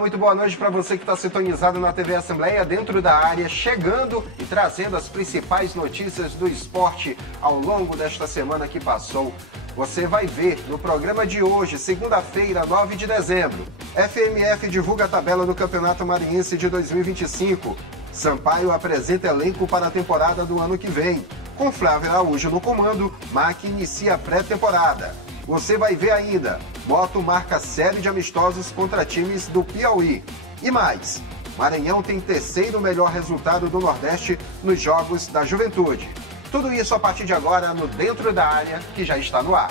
muito boa noite para você que está sintonizado na TV Assembleia, dentro da área, chegando e trazendo as principais notícias do esporte ao longo desta semana que passou. Você vai ver no programa de hoje, segunda-feira, 9 de dezembro. FMF divulga a tabela do Campeonato Maranhense de 2025. Sampaio apresenta elenco para a temporada do ano que vem. Com Flávio Araújo no comando, MAC inicia a pré-temporada. Você vai ver ainda, Moto marca série de amistosos contra times do Piauí. E mais, Maranhão tem terceiro melhor resultado do Nordeste nos Jogos da Juventude. Tudo isso a partir de agora no Dentro da Área, que já está no ar.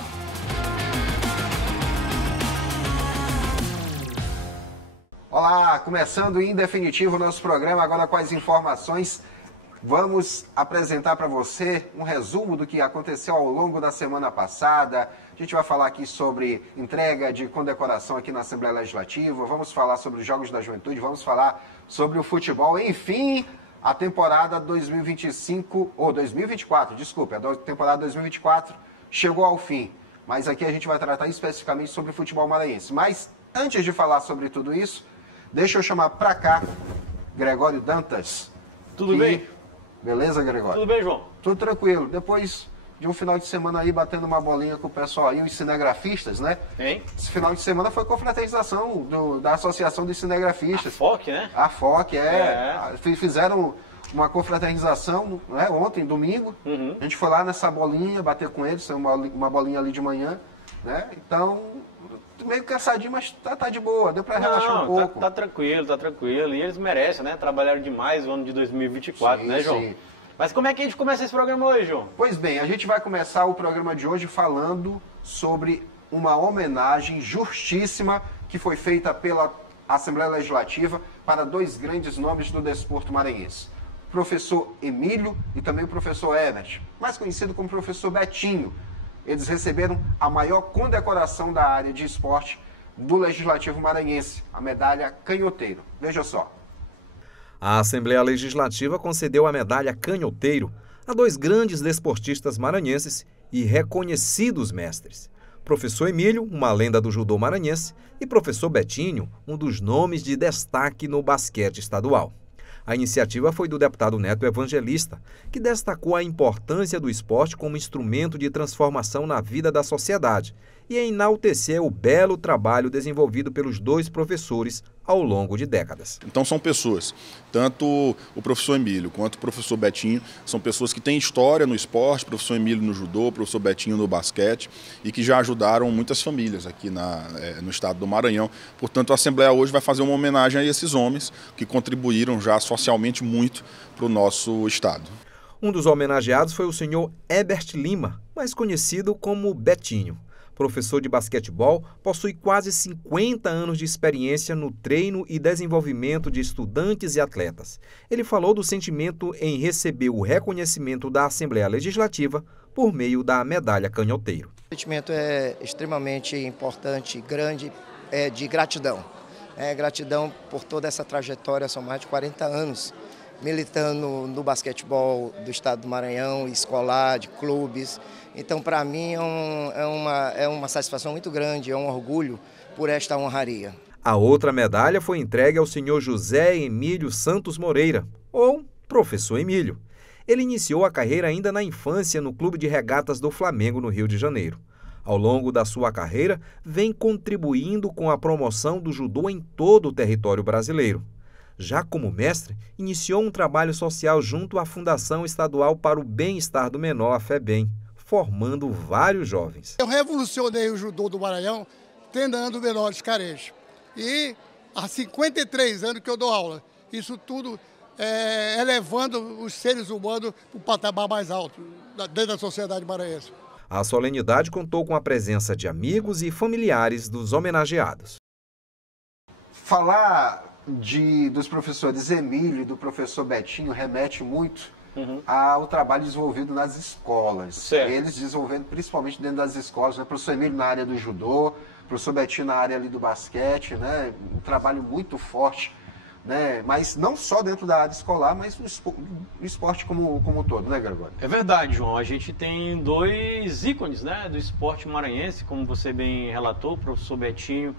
Olá, começando em definitivo o nosso programa agora com as informações. Vamos apresentar para você um resumo do que aconteceu ao longo da semana passada. A gente vai falar aqui sobre entrega de condecoração aqui na Assembleia Legislativa, vamos falar sobre os Jogos da Juventude, vamos falar sobre o futebol. Enfim, a temporada 2025, ou 2024, desculpe, a temporada 2024 chegou ao fim. Mas aqui a gente vai tratar especificamente sobre o futebol maranhense. Mas antes de falar sobre tudo isso, deixa eu chamar para cá Gregório Dantas. Tudo bem? Beleza, Gregório? Tudo bem, João? Tudo tranquilo. Depois de um final de semana aí batendo uma bolinha com o pessoal aí, os cinegrafistas, né? Hein? Esse final de semana foi confraternização da Associação dos Cinegrafistas. A FOC, né? A FOC, Fizeram uma confraternização, né, ontem, domingo. Uhum. A gente foi lá nessa bolinha, bater com eles, uma bolinha ali de manhã, né? Então, meio cansadinho, mas tá de boa, deu pra relaxar um pouco. Tá tranquilo. E eles merecem, né? Trabalharam demais o ano de 2024, sim, né, João? Sim. Mas como é que a gente começa esse programa hoje, João? Pois bem, a gente vai começar o programa de hoje falando sobre uma homenagem justíssima que foi feita pela Assembleia Legislativa para dois grandes nomes do desporto maranhense. O professor Emílio e também o professor Herbert, mais conhecido como professor Betinho. Eles receberam a maior condecoração da área de esporte do Legislativo maranhense, a medalha Canhoteiro. Veja só. A Assembleia Legislativa concedeu a medalha Canhoteiro a dois grandes desportistas maranhenses e reconhecidos mestres. Professor Emílio, uma lenda do judô maranhense, e professor Betinho, um dos nomes de destaque no basquete estadual. A iniciativa foi do deputado Neto Evangelista, que destacou a importância do esporte como instrumento de transformação na vida da sociedade e enalteceu o belo trabalho desenvolvido pelos dois professores ao longo de décadas. Então são pessoas, tanto o professor Emílio quanto o professor Betinho, são pessoas que têm história no esporte, professor Emílio no judô, professor Betinho no basquete, e que já ajudaram muitas famílias aqui no estado do Maranhão. Portanto, a Assembleia hoje vai fazer uma homenagem a esses homens que contribuíram já socialmente muito para o nosso estado. Um dos homenageados foi o senhor Herbert Lima, mais conhecido como Betinho. Professor de basquetebol, possui quase 50 anos de experiência no treino e desenvolvimento de estudantes e atletas. Ele falou do sentimento em receber o reconhecimento da Assembleia Legislativa por meio da medalha Canhoteiro. O sentimento é extremamente importante, grande, de gratidão. Gratidão por toda essa trajetória, são mais de 40 anos militando no basquetebol do estado do Maranhão, escolar, de clubes. Então, para mim, é uma satisfação muito grande, é um orgulho por esta honraria. A outra medalha foi entregue ao senhor José Emílio Santos Moreira, ou professor Emílio. Ele iniciou a carreira ainda na infância no Clube de Regatas do Flamengo, no Rio de Janeiro. Ao longo da sua carreira, vem contribuindo com a promoção do judô em todo o território brasileiro. Já como mestre, iniciou um trabalho social junto à Fundação Estadual para o Bem-Estar do Menor, a FEBEM, formando vários jovens. Eu revolucionei o judô do Maranhão treinando menores carentes. E há 53 anos que eu dou aula. Isso tudo elevando os seres humanos para o patamar mais alto dentro da sociedade maranhense. A solenidade contou com a presença de amigos e familiares dos homenageados. Falar dos professores Emílio e do professor Betinho remete muito ao trabalho desenvolvido nas escolas. Certo. Eles desenvolvendo principalmente dentro das escolas, né? Professor Emílio na área do judô, professor Betinho na área ali do basquete, né? Um trabalho muito forte, né? Mas não só dentro da área escolar, mas no esporte como um todo, né, Gregório? É verdade, João. A gente tem dois ícones, né, do esporte maranhense, como você bem relatou, o professor Betinho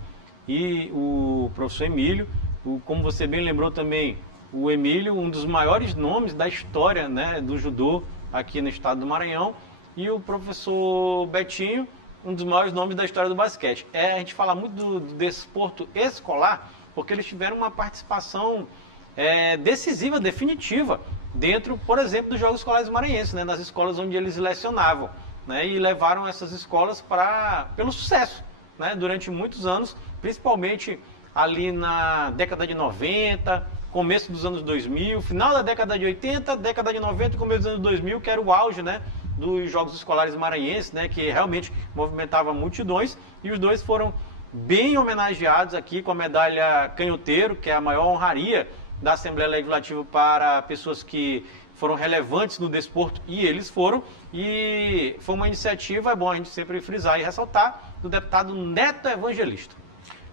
e o professor Emílio. Como você bem lembrou também, o Emílio, um dos maiores nomes da história, né, do judô aqui no estado do Maranhão, e o professor Betinho, um dos maiores nomes da história do basquete. A gente fala muito do desporto escolar, porque eles tiveram uma participação decisiva, definitiva, dentro, por exemplo, dos Jogos Escolares Maranhenses, né, nas escolas onde eles lecionavam, né, e levaram essas escolas pelo sucesso, né, durante muitos anos, principalmente ali na década de 90, começo dos anos 2000, final da década de 80, década de 90 e começo dos anos 2000, que era o auge, né, dos Jogos Escolares Maranhenses, né, que realmente movimentava multidões, e os dois foram bem homenageados aqui com a medalha Canhoteiro, que é a maior honraria da Assembleia Legislativa para pessoas que foram relevantes no desporto, e eles foram, e foi uma iniciativa, é bom a gente sempre frisar e ressaltar, do deputado Neto Evangelista.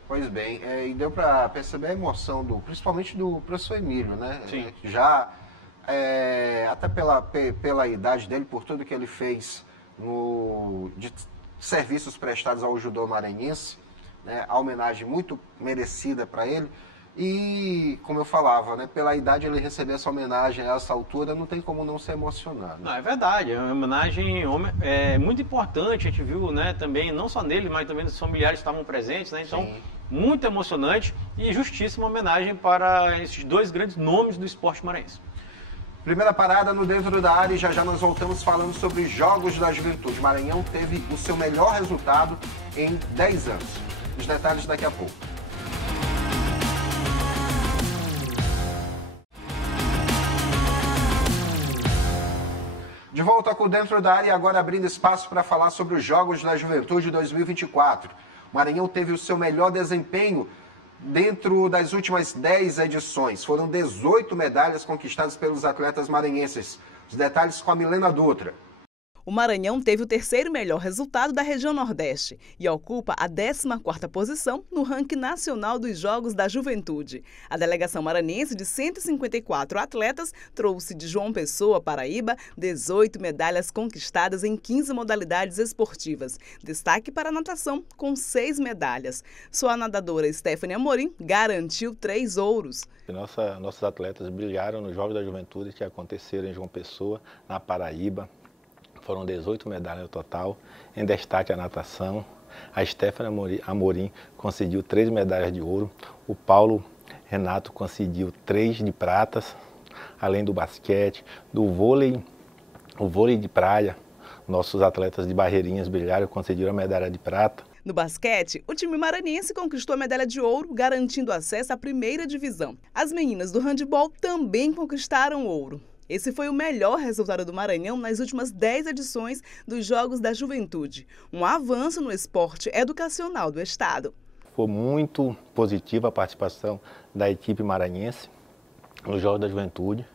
Pois bem, e deu para perceber a emoção, principalmente do professor Emílio, né? Sim. Já, até pela idade dele, por tudo que ele fez de serviços prestados ao judô maranhense, né? A homenagem muito merecida para ele. E, como eu falava, né, pela idade ele receber essa homenagem a essa altura, não tem como não se emocionar. Né? Não, é verdade, é uma homenagem muito importante, a gente viu, né, também, não só nele, mas também os familiares estavam presentes, né, então, sim, muito emocionante e justíssima homenagem para esses dois grandes nomes do esporte maranhense. Primeira parada no Dentro da Área, e já nós voltamos falando sobre Jogos da Juventude. Maranhão teve o seu melhor resultado em 10 anos. Os detalhes daqui a pouco. De volta com Dentro da Área, agora abrindo espaço para falar sobre os Jogos da Juventude 2024. O Maranhão teve o seu melhor desempenho dentro das últimas 10 edições. Foram 18 medalhas conquistadas pelos atletas maranhenses. Os detalhes com a Milena Dutra. O Maranhão teve o terceiro melhor resultado da região Nordeste e ocupa a 14ª posição no ranking nacional dos Jogos da Juventude. A delegação maranhense de 154 atletas trouxe de João Pessoa, Paraíba, 18 medalhas conquistadas em 15 modalidades esportivas. Destaque para a natação, com 6 medalhas. Sua nadadora Stephanie Amorim garantiu 3 ouros. Nossos atletas brilharam nos Jogos da Juventude que aconteceram em João Pessoa, na Paraíba. Foram 18 medalhas no total, em destaque a natação. A Stephanie Amorim conseguiu 3 medalhas de ouro. O Paulo Renato conseguiu 3 de pratas, além do basquete, do vôlei, o vôlei de praia. Nossos atletas de Barreirinhas brilharam e conseguiram a medalha de prata. No basquete, o time maranhense conquistou a medalha de ouro, garantindo acesso à primeira divisão. As meninas do handebol também conquistaram ouro. Esse foi o melhor resultado do Maranhão nas últimas 10 edições dos Jogos da Juventude. Um avanço no esporte educacional do estado. Foi muito positiva a participação da equipe maranhense nos Jogos da Juventude.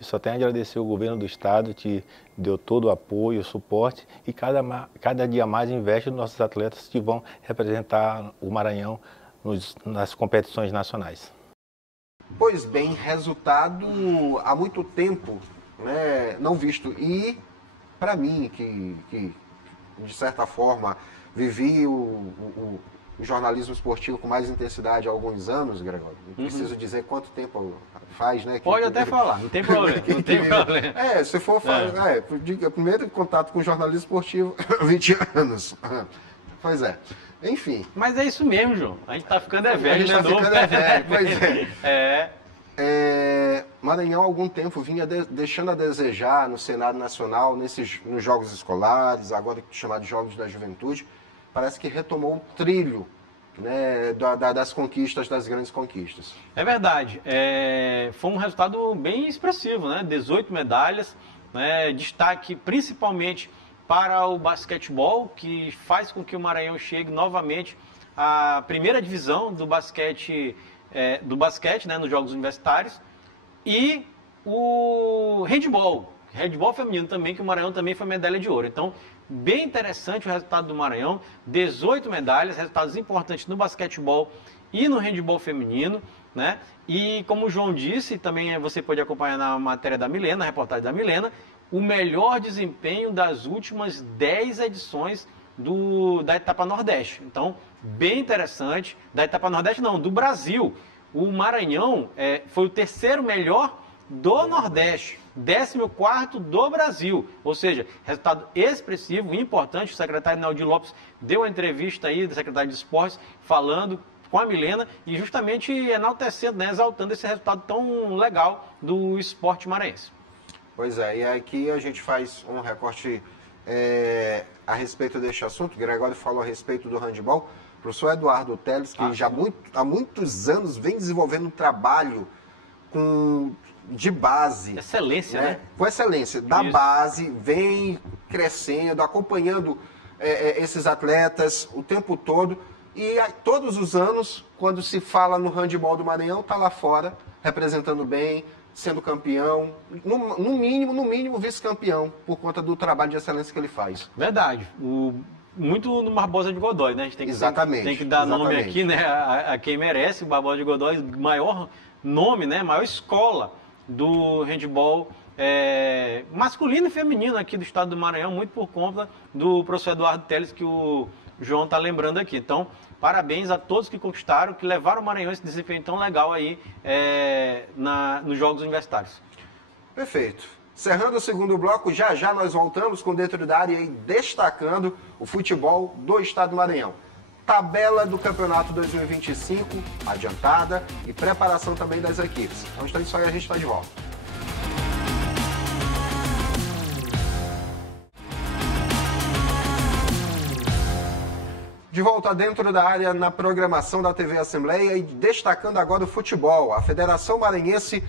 E só tenho a agradecer ao governo do estado que deu todo o apoio, o suporte e cada dia mais investe nos nossos atletas que vão representar o Maranhão nas competições nacionais. Pois bem, resultado há muito tempo, né, não visto. E para mim, que de certa forma vivi o jornalismo esportivo com mais intensidade há alguns anos, Gregório, não preciso dizer quanto tempo faz, né? Pode até falar, não tem problema, não tem problema. Se for falar, primeiro contato com jornalismo esportivo, 20 anos. Pois é. Enfim. Mas é isso mesmo, João. A gente tá ficando velho, a gente tá ficando velho, pois é. Maranhão há algum tempo vinha deixando a desejar no cenário nacional, nos jogos escolares, agora chamado de Jogos da Juventude. Parece que retomou o trilho, né, das conquistas, das grandes conquistas. É verdade. Foi um resultado bem expressivo, né? 18 medalhas, né? Destaque principalmente para o basquetebol, que faz com que o Maranhão chegue novamente à primeira divisão do basquete, né, nos Jogos Universitários, e o handebol feminino também, que o Maranhão também foi medalha de ouro. Então, bem interessante o resultado do Maranhão, 18 medalhas, resultados importantes no basquetebol e no handebol feminino, né? E como o João disse, também você pode acompanhar na matéria da Milena, na reportagem da Milena, o melhor desempenho das últimas 10 edições da etapa Nordeste. Então, bem interessante. Da etapa Nordeste, não, do Brasil. O Maranhão foi o terceiro melhor do Nordeste, 14º do Brasil. Ou seja, resultado expressivo, importante. O secretário Naldi Lopes deu uma entrevista aí, do secretário de Esportes, falando com a Milena e justamente enaltecendo, né, exaltando esse resultado tão legal do esporte maranhense. Pois é, e aqui a gente faz um recorte a respeito deste assunto. O Gregório falou a respeito do handebol. O professor Eduardo Teles, que há muitos anos vem desenvolvendo um trabalho de base. Excelência, né? Com excelência. Da base, vem crescendo, acompanhando esses atletas o tempo todo. E todos os anos, quando se fala no handebol do Maranhão, está lá fora, representando bem, sendo campeão, no mínimo vice-campeão, por conta do trabalho de excelência que ele faz. Verdade. Muito no Barbosa de Godoy, né? A gente tem que dar nome aqui, né, a quem merece. O Barbosa de Godoy, maior nome, né, maior escola do handebol masculino e feminino aqui do estado do Maranhão, muito por conta do professor Eduardo Teles, que o João está lembrando aqui. Então, parabéns a todos que conquistaram, que levaram o Maranhão esse desempenho tão legal aí nos Jogos Universitários. Perfeito. Encerrando o segundo bloco, já nós voltamos com Dentro da Área e destacando o futebol do estado do Maranhão. Tabela do Campeonato 2025, adiantada e preparação também das equipes. Então, isso aí, a gente está de volta. De volta dentro da área na programação da TV Assembleia e destacando agora o futebol. A Federação Maranhense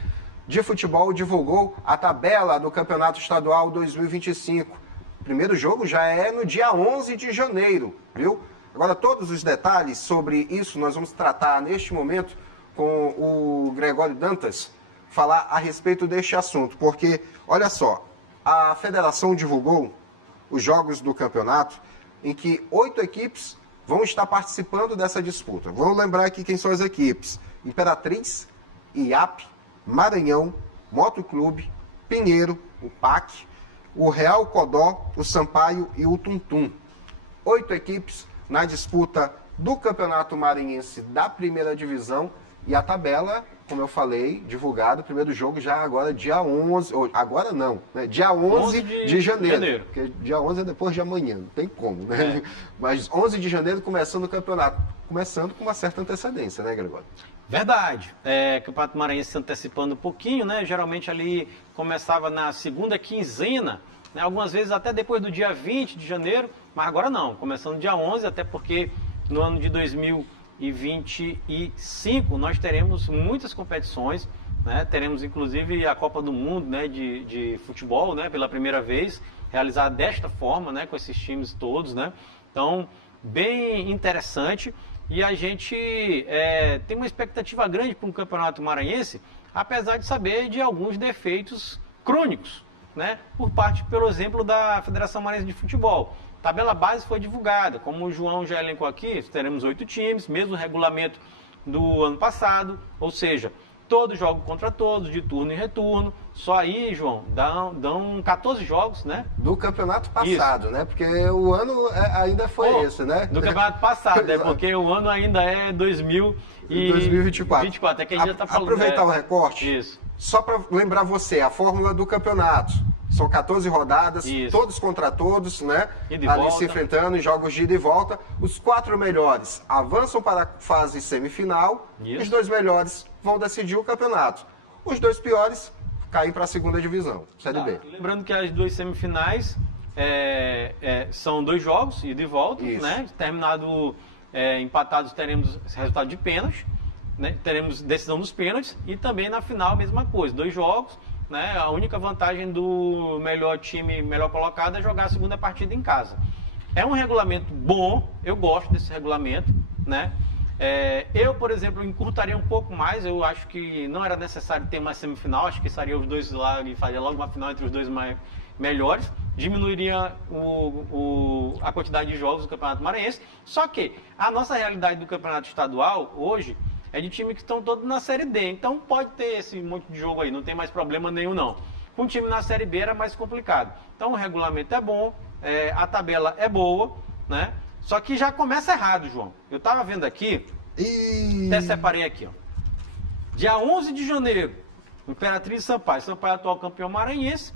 de Futebol divulgou a tabela do Campeonato Estadual 2025. O primeiro jogo já é no dia 11 de janeiro, viu? Agora, todos os detalhes sobre isso nós vamos tratar neste momento com o Gregório Dantas, falar a respeito deste assunto, porque, olha só, a federação divulgou os jogos do campeonato em que 8 equipes vão estar participando dessa disputa. Vamos lembrar aqui quem são as equipes: Imperatriz, IAP, Maranhão, Motoclube, Pinheiro, o PAC, o Real Codó, o Sampaio e o Tuntum. 8 equipes na disputa do Campeonato Maranhense da Primeira Divisão. E a tabela, como eu falei, divulgado, o primeiro jogo já agora dia 11, ou agora não, né? Dia 11 de janeiro. Porque dia 11 é depois de amanhã, não tem como, né? Mas 11 de janeiro começando o campeonato. Começando com uma certa antecedência, né, Gregório? Verdade. O Campeonato Maranhense se antecipando um pouquinho, né? Geralmente ali começava na segunda quinzena, né? Algumas vezes até depois do dia 20 de janeiro, mas agora não, começando dia 11, até porque no ano de 2025 nós teremos muitas competições, né? Teremos inclusive a Copa do Mundo, né, de futebol, né, pela primeira vez, realizada desta forma, né, com esses times todos, né? Então, bem interessante. E a gente tem uma expectativa grande para um campeonato maranhense, apesar de saber de alguns defeitos crônicos, né? Por parte, pelo exemplo, da Federação Maranhense de Futebol. A tabela base foi divulgada, como o João já elencou aqui, teremos 8 times, mesmo regulamento do ano passado, ou seja, todos jogam contra todos, de turno e retorno. Só aí, João, dão 14 jogos, né? Do campeonato passado, isso, né? Porque o ano ainda foi esse, né? Do campeonato passado, né? Porque o ano ainda é 2024. É que a gente já tá falando, aproveitar o recorte, isso, só para lembrar você, a fórmula do campeonato. São 14 rodadas, isso, todos contra todos, né? Ali se enfrentando em jogos de ida e volta. Os 4 melhores avançam para a fase semifinal. Isso. Os 2 melhores vão decidir o campeonato. Os 2 piores caem para a segunda divisão, Série B. Lembrando que as 2 semifinais são 2 jogos, ida e volta, isso, né? Terminado empatados, teremos resultado de pênalti, né? Teremos decisão dos pênaltis e também na final a mesma coisa, 2 jogos. Né? A única vantagem do melhor time, melhor colocado, é jogar a segunda partida em casa. É um regulamento bom, eu gosto desse regulamento, né? Eu, por exemplo, encurtaria um pouco mais, eu acho que não era necessário ter uma semifinal, acho que estaria os 2 lá e faria logo uma final entre os 2 melhores, diminuiria a quantidade de jogos do Campeonato Maranhense, só que a nossa realidade do Campeonato Estadual, hoje, é de time que estão todos na Série D, então pode ter esse monte de jogo aí, não tem mais problema nenhum não. Com o time na Série B era mais complicado. Então o regulamento é bom, a tabela é boa, né? Só que já começa errado, João. Eu estava vendo aqui, até separei aqui, ó. Dia 11 de janeiro, Imperatriz e Sampaio. Sampaio atual campeão maranhense.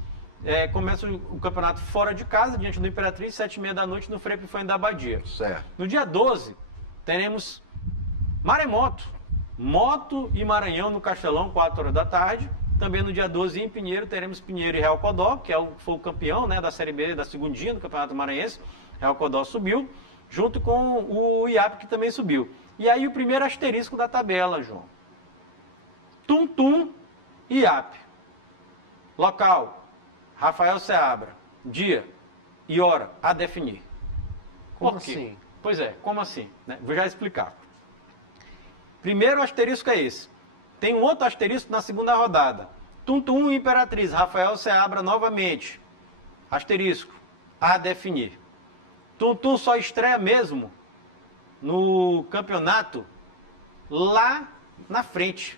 Começa o campeonato fora de casa, diante do Imperatriz, 7h30 da noite, no Frei Epifânio da Abadia. Certo. No dia 12, teremos Maremoto, Moto e Maranhão no Castelão, 4 horas da tarde. Também no dia 12, em Pinheiro, teremos Pinheiro e Real Codó, que foi o campeão, né, da Série B, da segundinha do Campeonato Maranhense. Real Codó subiu, junto com o IAP, que também subiu. E aí o primeiro asterisco da tabela, João. Tum-tum, IAP. Local, Rafael Seabra. Dia e hora a definir. Como Por quê? assim? Pois é, como assim? Né? Vou já explicar. Primeiro asterisco é esse. Tem um outro asterisco na segunda rodada. Tum-tum, Imperatriz. Rafael Seabra novamente. Asterisco. A definir. Tum-tum só estreia mesmo no campeonato lá na frente.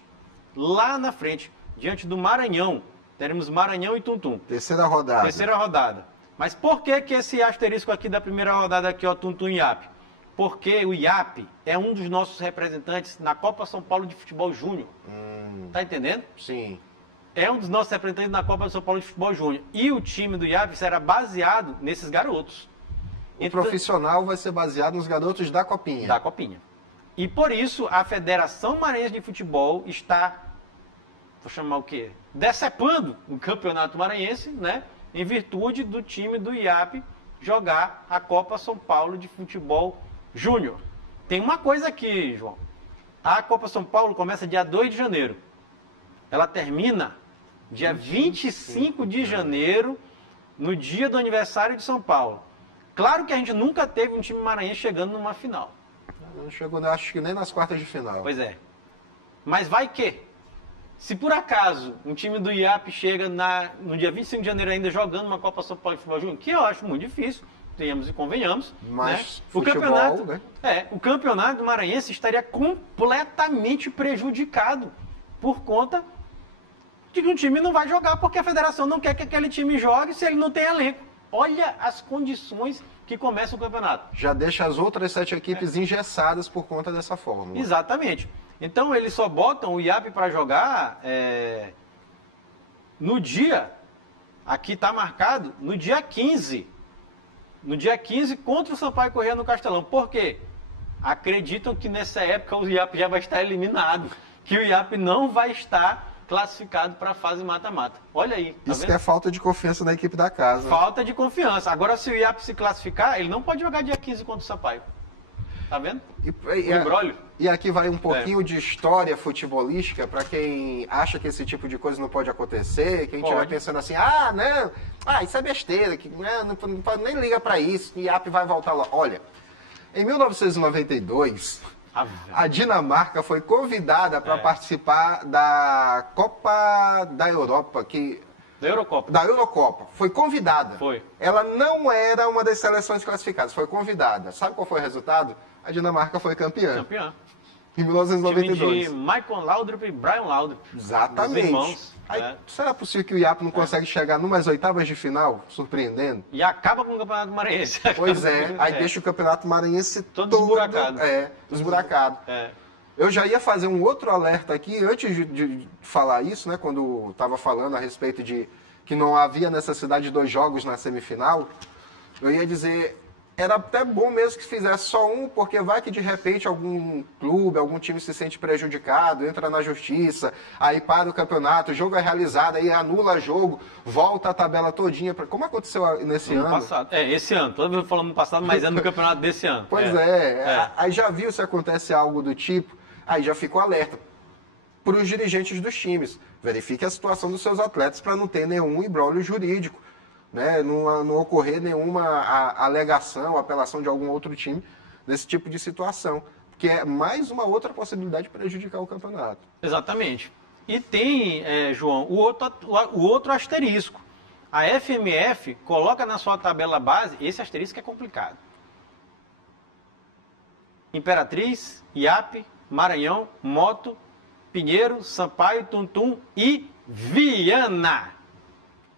Lá na frente. Diante do Maranhão. Teremos Maranhão e Tum-tum. Terceira rodada. Terceira rodada. Mas por que esse asterisco aqui da primeira rodada aqui, ó, Tum-tum e IAP? Porque o IAP é um dos nossos representantes na Copa São Paulo de Futebol Júnior. Tá entendendo? Sim. É um dos nossos representantes na Copa São Paulo de Futebol Júnior. E o time do IAP será baseado nesses garotos. O profissional vai ser baseado nos garotos da Copinha. Da Copinha. E por isso a Federação Maranhense de Futebol está, vou chamar o quê? Decepando o Campeonato Maranhense, né? Em virtude do time do IAP jogar a Copa São Paulo de Futebol Júnior. Tem uma coisa aqui, João. A Copa São Paulo começa dia 2 de janeiro. Ela termina dia 25 de janeiro, no dia do aniversário de São Paulo. Claro que a gente nunca teve um time maranhense chegando numa final. Não chegou, acho que nem nas quartas de final. Pois é. Mas vai que, se por acaso um time do IAP chega no dia 25 de janeiro ainda jogando uma Copa São Paulo de Futebol Júnior, que eu acho muito difícil, tenhamos e convenhamos. Mas né? futebol, o campeonato maranhense estaria completamente prejudicado por conta de que um time não vai jogar porque a federação não quer que aquele time jogue se ele não tem elenco. Olha as condições que começa o campeonato. Já deixa as outras 7 equipes engessadas por conta dessa fórmula. Exatamente. Então eles só botam o IAP para jogar no dia, aqui está marcado, no dia 15. No dia 15 contra o Sampaio Corrêa no Castelão. Por quê? Acreditam que nessa época o IAP já vai estar eliminado. Que o IAP não vai estar classificado para a fase mata-mata. Olha aí. Tá Isso vendo? que é falta de confiança na equipe da casa. Falta de confiança. Agora, se o IAP se classificar, ele não pode jogar dia 15 contra o Sampaio. Tá vendo? O embrólio. E aqui vai um pouquinho de história futebolística para quem acha que esse tipo de coisa não pode acontecer, quem estiver pensando assim, não, isso é besteira, que não nem liga para isso, que o IAP vai voltar lá. Olha, em 1992, a Dinamarca foi convidada para participar da Copa da Europa, da Eurocopa. Foi convidada. Foi. Ela não era uma das seleções classificadas, foi convidada. Sabe qual foi o resultado? A Dinamarca foi campeã. Em 1992. Time de Michael Laudrup e Brian Laudrup. Exatamente. Irmãos, Aí, será possível que o IAP não consegue chegar numas oitavas de final, surpreendendo? E acaba com o Campeonato Maranhense. Pois é, aí deixa o Campeonato Maranhense todo esburacado. Esburacado. Eu já ia fazer um outro alerta aqui, antes de falar isso, né, quando estava falando a respeito de que não havia necessidade de 2 jogos na semifinal, eu ia dizer, era até bom mesmo que fizesse só um, porque vai que de repente algum clube, algum time se sente prejudicado, entra na justiça, aí para o campeonato, o jogo é realizado, aí anula jogo, volta a tabela todinha, como aconteceu nesse ano. Passado. Esse ano, todo mundo falando no passado, mas é no campeonato desse ano. Pois aí já viu se acontece algo do tipo, aí já ficou alerta para os dirigentes dos times. Verifique a situação dos seus atletas para não ter nenhum imbróglio jurídico, né? Não ocorrer nenhuma alegação, apelação de algum outro time nesse tipo de situação. Que é mais uma outra possibilidade de prejudicar o campeonato. Exatamente. E tem, João, o outro asterisco. A FMF coloca na sua tabela base, esse asterisco é complicado. Imperatriz, IAP, Maranhão, Moto, Pinheiro, Sampaio, Tum-tum e Viana.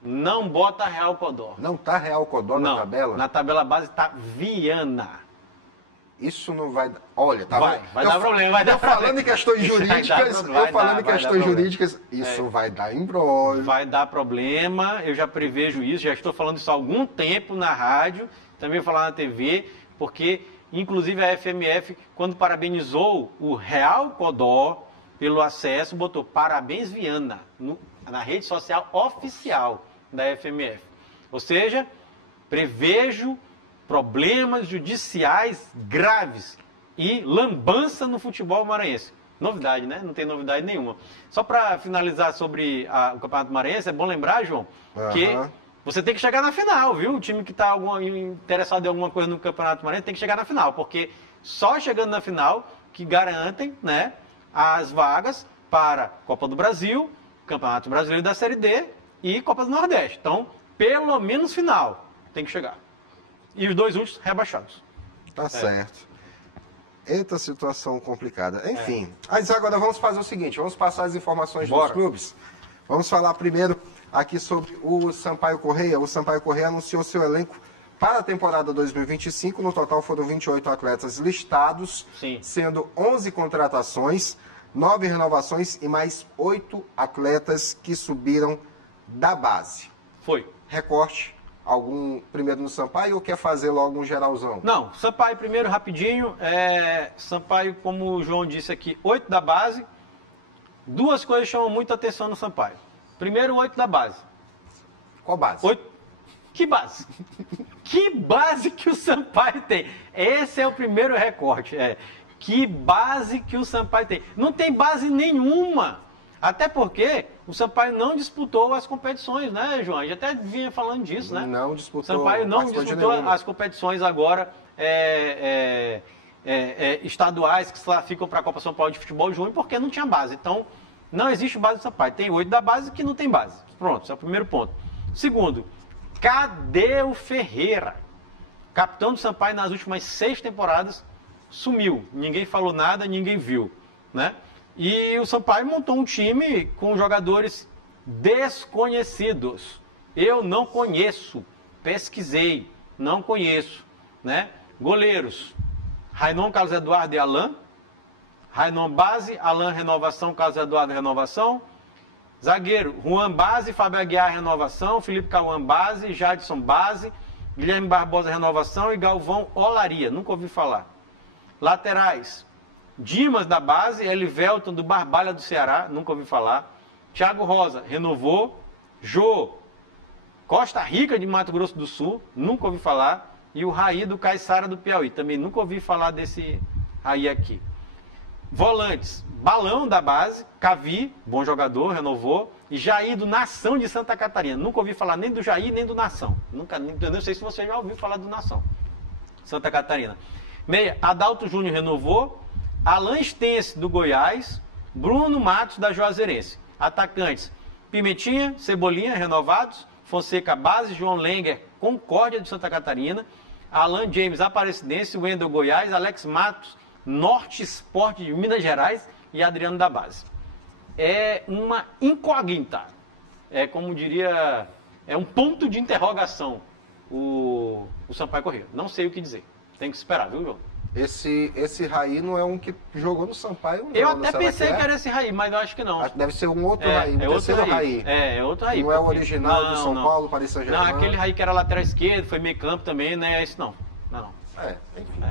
Não bota Real Codó. Não tá Real Codó na tabela? Na tabela base tá Viana. Isso não vai... Olha, tá vai dar problema, vai dar falando problema. em questões jurídicas, isso vai dar embrólio. Vai dar problema, eu já prevejo isso, já estou falando isso há algum tempo na rádio, também vou falar na TV, porque, inclusive, a FMF, quando parabenizou o Real Codó pelo acesso, botou parabéns Viana na rede social oficial da FMF. Ou seja, prevejo problemas judiciais graves e lambança no futebol maranhense. Novidade, né? Não tem novidade nenhuma. Só para finalizar sobre o Campeonato Maranhense, é bom lembrar, João, que você tem que chegar na final, viu? O time que está interessado em alguma coisa no Campeonato Maranhense tem que chegar na final, porque só chegando na final que garantem, né, as vagas para Copa do Brasil, Campeonato Brasileiro da Série D e Copa do Nordeste. Então, pelo menos final tem que chegar. E os 2 últimos rebaixados. Tá certo. Eita, situação complicada. Enfim, mas agora vamos fazer o seguinte, vamos passar as informações dos clubes. Vamos falar primeiro aqui sobre o Sampaio Corrêa. O Sampaio Corrêa anunciou seu elenco para a temporada 2025. No total foram 28 atletas listados, sendo 11 contratações, 9 renovações e mais 8 atletas que subiram da base. Foi. Recorte. Algum primeiro no Sampaio ou quer fazer logo um geralzão? Não, Sampaio primeiro, rapidinho. Sampaio, como o João disse aqui, 8 da base. 2 coisas chamam muita atenção no Sampaio. Primeiro, 8 da base. Qual base? 8. Que base? Que base que o Sampaio tem? Esse é o primeiro recorte. Que base que o Sampaio tem? Não tem base nenhuma. Até porque o Sampaio não disputou as competições, né, João? A gente até vinha falando disso, né? Não disputou. Sampaio não disputou as competições agora estaduais que se classificam para a Copa São Paulo de Futebol Júnior, porque não tinha base. Então, não existe base do Sampaio. Tem 8 da base que não tem base. Pronto, esse é o primeiro ponto. Segundo, cadê o Ferreira? Capitão do Sampaio nas últimas 6 temporadas, sumiu. Ninguém falou nada, ninguém viu, né? E o Sampaio montou um time com jogadores desconhecidos. Eu não conheço, pesquisei, não conheço, né? Goleiros, Rainon, Carlos Eduardo e Alain. Rainon base, Alain renovação, Carlos Eduardo renovação. Zagueiro, Juan base, Fábio Aguiar renovação, Felipe Cauã base, Jadson base, Guilherme Barbosa renovação e Galvão Olaria, nunca ouvi falar. Laterais, Dimas da base, Elivelton do Barbalha do Ceará, nunca ouvi falar. Thiago Rosa, renovou. Jô, Costa Rica de Mato Grosso do Sul, nunca ouvi falar. E o Raí do Caiçara do Piauí, também nunca ouvi falar desse Raí aqui. Volantes, Balão da base, Cavi, bom jogador, renovou. E Jair do Nação de Santa Catarina, nunca ouvi falar nem do Jair nem do Nação. Não sei se você já ouviu falar do Nação. Santa Catarina. Meia, Adalto Júnior renovou. Alan Stense, do Goiás, Bruno Matos, da Juazeirense. Atacantes, Pimentinha, Cebolinha, renovados, Fonseca Base, João Lenger, Concórdia de Santa Catarina, Alan James, Aparecidense, Wendel Goiás, Alex Matos, Norte Esporte de Minas Gerais e Adriano da Base. É uma incógnita, como diria, é um ponto de interrogação o Sampaio Corrêa. Não sei o que dizer, tem que esperar, viu, João? Esse Raí não é um que jogou no Sampaio, não. Eu até pensei que era esse Raí, mas eu acho que não. Deve ser um outro Raí, um terceiro Raí. É outro Raí. Não é o original do São Paulo, Paris Saint-Germain. Não, aquele Raí que era lateral esquerdo, foi meio campo também, né? Esse não. Enfim.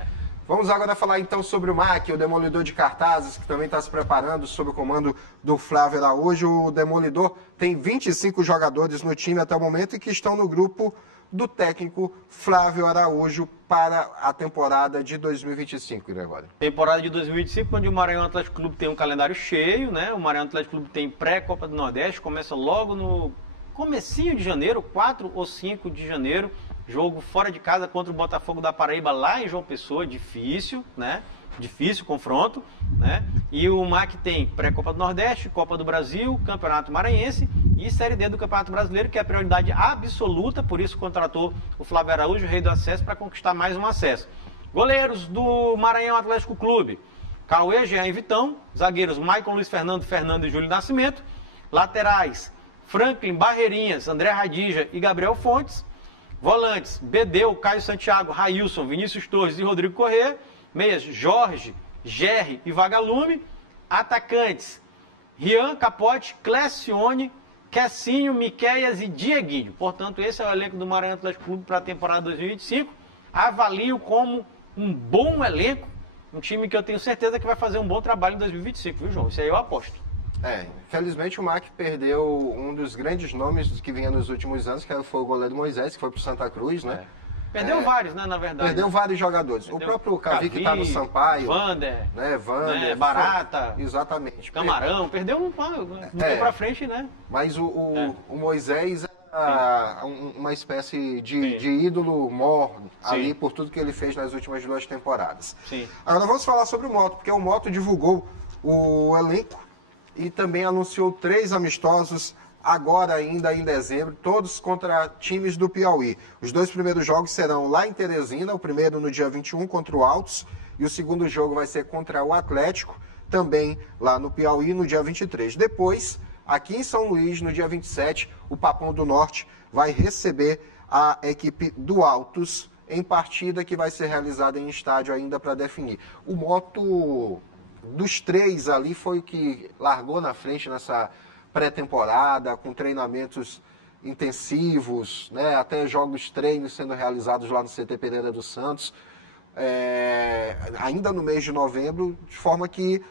Vamos agora falar então sobre o MAC, o Demolidor de Cartazes, que também está se preparando sob o comando do Flávio Araújo. O Demolidor tem 25 jogadores no time até o momento e que estão no grupo do técnico Flávio Araújo para a temporada de 2025, Gregório. Temporada de 2025, onde o Maranhão Atlético Clube tem um calendário cheio, né? O Maranhão Atlético Clube tem pré-Copa do Nordeste, começa logo no comecinho de janeiro, 4 ou 5 de janeiro, jogo fora de casa contra o Botafogo da Paraíba, lá em João Pessoa, difícil, né? Difícil confronto, né? E o MAC tem pré-Copa do Nordeste, Copa do Brasil, Campeonato Maranhense e Série D do Campeonato Brasileiro, que é a prioridade absoluta, por isso contratou o Flávio Araújo, o rei do acesso, para conquistar mais um acesso. Goleiros do Maranhão Atlético Clube, Cauê, Jean e Vitão. Zagueiros, Maicon, Luiz Fernando, Fernando e Júlio Nascimento. Laterais, Franklin, Barreirinhas, André Radija e Gabriel Fontes. Volantes, Bedeu, Caio Santiago, Railson, Vinícius Torres e Rodrigo Corrêa. Meias, Jorge, Gerry e Vagalume. Atacantes, Rian, Capote, Clecione, Cassinho, Miqueias e Dieguinho. Portanto, esse é o elenco do Maranhão Atlético Clube para a temporada 2025. Avalio como um bom elenco, um time que eu tenho certeza que vai fazer um bom trabalho em 2025, viu, João? Isso aí eu aposto. Infelizmente o MAC perdeu um dos grandes nomes que vinha nos últimos anos, que foi o goleiro Moisés, que foi para o Santa Cruz, né? Perdeu vários, né, na verdade. Perdeu vários jogadores. O próprio Cavi, que está no Sampaio. Vander, Vander, Barata. Exatamente. Camarão, perdeu um para frente, né? Mas o Moisés é uma espécie de ídolo mor ali por tudo que ele fez nas últimas 2 temporadas. Sim. Agora vamos falar sobre o Moto, porque o Moto divulgou o elenco e também anunciou 3 amistosos agora ainda em dezembro, todos contra times do Piauí. Os 2 primeiros jogos serão lá em Teresina, o primeiro no dia 21 contra o Altos e o segundo jogo vai ser contra o Atlético, também lá no Piauí, no dia 23. Depois, aqui em São Luís, no dia 27, o Papão do Norte vai receber a equipe do Altos em partida que vai ser realizada em estádio ainda para definir. O Moto dos 3 ali foi o que largou na frente nessa pré-temporada, com treinamentos intensivos, né? Até jogos treinos sendo realizados lá no CT Pereira dos Santos, ainda no mês de novembro, de forma que,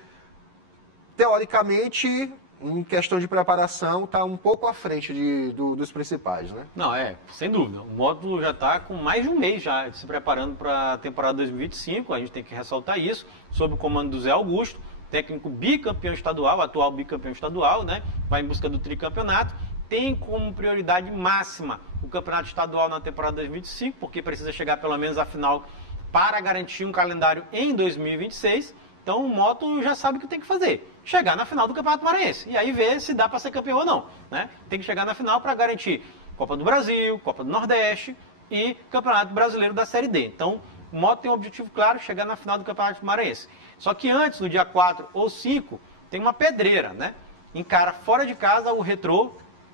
teoricamente, em questão de preparação, está um pouco à frente dos principais, né? Não, sem dúvida. O módulo já está com mais de um mês já se preparando para a temporada 2025, a gente tem que ressaltar isso, sob o comando do Zé Augusto, técnico bicampeão estadual, atual bicampeão estadual, né? Vai em busca do tricampeonato. Tem como prioridade máxima o campeonato estadual na temporada 2025, porque precisa chegar pelo menos à final para garantir um calendário em 2026. Então o Moto já sabe o que tem que fazer. Chegar na final do Campeonato Maranhense. E aí ver se dá para ser campeão ou não, né? Tem que chegar na final para garantir Copa do Brasil, Copa do Nordeste e Campeonato Brasileiro da Série D. Então o Moto tem um objetivo claro, chegar na final do Campeonato Maranhense. Só que antes, no dia 4 ou 5, tem uma pedreira, né? Encara fora de casa o Retrô,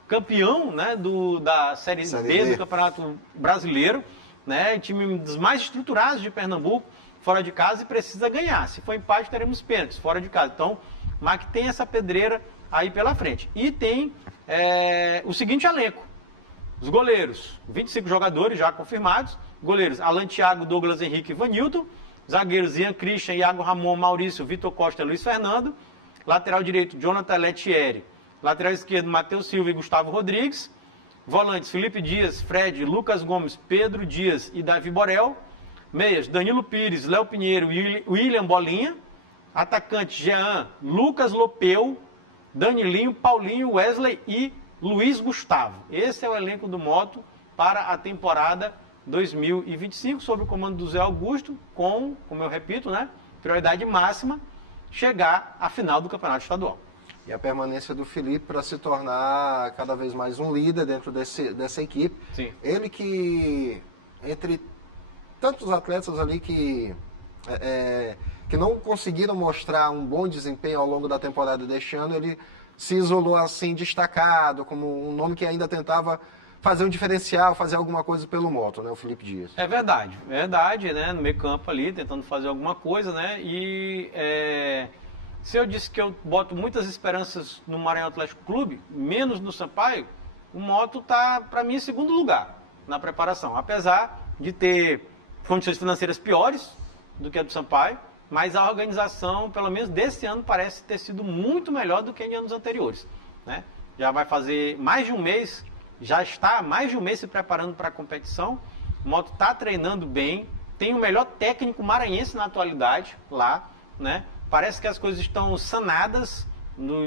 campeão, né, da Série B do Campeonato Brasileiro, né? Time dos mais estruturados de Pernambuco, fora de casa, e precisa ganhar. Se for empate, teremos pênaltis fora de casa. Então, o MAC tem essa pedreira aí pela frente. E tem o seguinte elenco. Os goleiros, 25 jogadores já confirmados. Goleiros, Alan Thiago, Douglas Henrique e Vanilton. Zagueiros, Ian Christian, Iago Ramon, Maurício, Vitor Costa e Luiz Fernando. Lateral direito, Jonathan Lettieri. Lateral esquerdo, Matheus Silva e Gustavo Rodrigues. Volantes, Felipe Dias, Fred, Lucas Gomes, Pedro Dias e Davi Borel. Meias, Danilo Pires, Léo Pinheiro e William Bolinha. Atacante, Jean, Lucas Lopeu, Danilinho, Paulinho, Wesley e Luiz Gustavo. Esse é o elenco do Moto para a temporada 2025, sob o comando do Zé Augusto, como eu repito, né, prioridade máxima, chegar à final do Campeonato Estadual. E a permanência do Felipe para se tornar cada vez mais um líder dentro dessa equipe. Sim. Ele que, entre tantos atletas ali que não conseguiram mostrar um bom desempenho ao longo da temporada deste ano, ele se isolou assim, destacado, como um nome que ainda tentava fazer um diferencial, fazer alguma coisa pelo Moto, né, o Felipe Dias. É verdade, né, no meio campo ali, tentando fazer alguma coisa, né, e se eu disse que eu boto muitas esperanças no Maranhão Atlético Clube, menos no Sampaio, o Moto está, para mim, em segundo lugar na preparação, apesar de ter condições financeiras piores do que a do Sampaio, mas a organização, pelo menos desse ano, parece ter sido muito melhor do que em anos anteriores, né? Já vai fazer mais de um mês, já está há mais de um mês se preparando para a competição, o Moto está treinando bem, tem o melhor técnico maranhense na atualidade lá, né? Parece que as coisas estão sanadas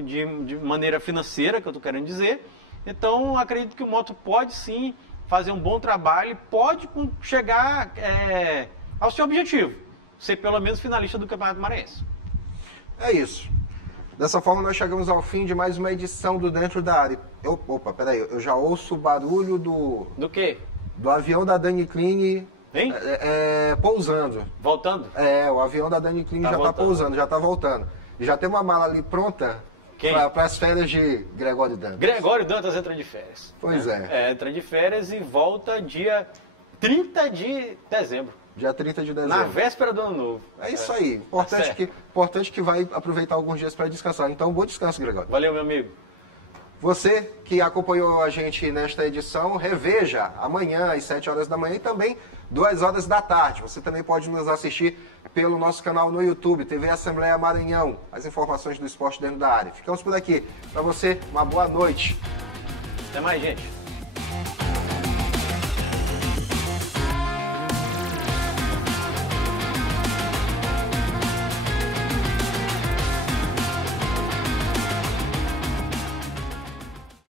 de maneira financeira, que eu estou querendo dizer. Então, acredito que o Moto pode sim fazer um bom trabalho e pode chegar ao seu objetivo, ser pelo menos finalista do Campeonato Maranhense. É isso. Dessa forma, nós chegamos ao fim de mais uma edição do Dentro da Área. Opa, peraí, eu já ouço o barulho do... Do quê? Do avião da Dani Kline pousando. Voltando? O avião da Dani Kline já está pousando, já está voltando. Já tem uma mala ali pronta para as férias de Gregório Dantas. Gregório Dantas entra de férias. Pois é. Entra de férias e volta dia 30 de dezembro. Dia 30 de dezembro. Na véspera do ano novo. É isso aí. Importante que vai aproveitar alguns dias para descansar. Então, bom descanso, Gregório. Valeu, meu amigo. Você que acompanhou a gente nesta edição, reveja amanhã às 7 horas da manhã e também 2 horas da tarde. Você também pode nos assistir pelo nosso canal no YouTube, TV Assembleia Maranhão. As informações do esporte dentro da área. Ficamos por aqui. Para você, uma boa noite. Até mais, gente.